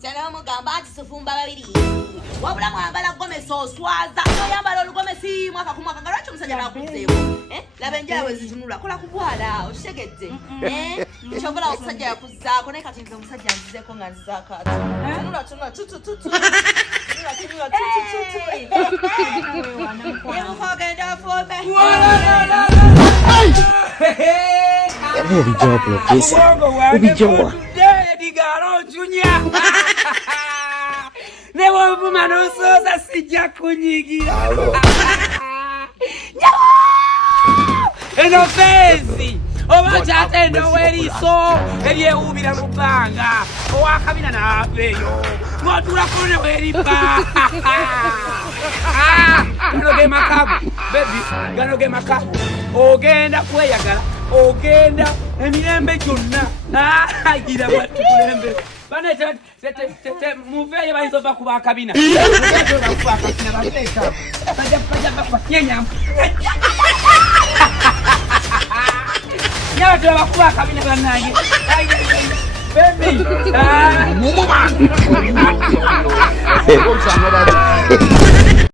Cyane mugamba ati sufumba babiri. Wabula mwambala gomesa oswaza. Oyambala olugomesi mwaka ku mwaka lwaki omusajja nakuzeeko. Laba enjala bwe zitunula kola kubwala oshegedde. Kyobala omusajja yakuzzaako naye kati nze omusajja nzizeeko nga nzizaako ati. Tunula tutu. Tunula tutu. Yemukogenda fombe. Ubijao profesa. Ubijao. Digaro Junior. Never woman also sijja kunyigira. Eno fezi. Oba chatendo weriso eryewubira lupanga. Owakabina naveyo. Ngotula kone weripa. Ganoge makabu. Baby, ganoge makabu. Ogenda kweyagala. Ogenda emirembe gyonna. Gira bwatu kulembe. Bana tete muveyo bayinza va kuba akabina. Baja bakwanyenya. Nyawo tuba kuba akabina bannange. Baby.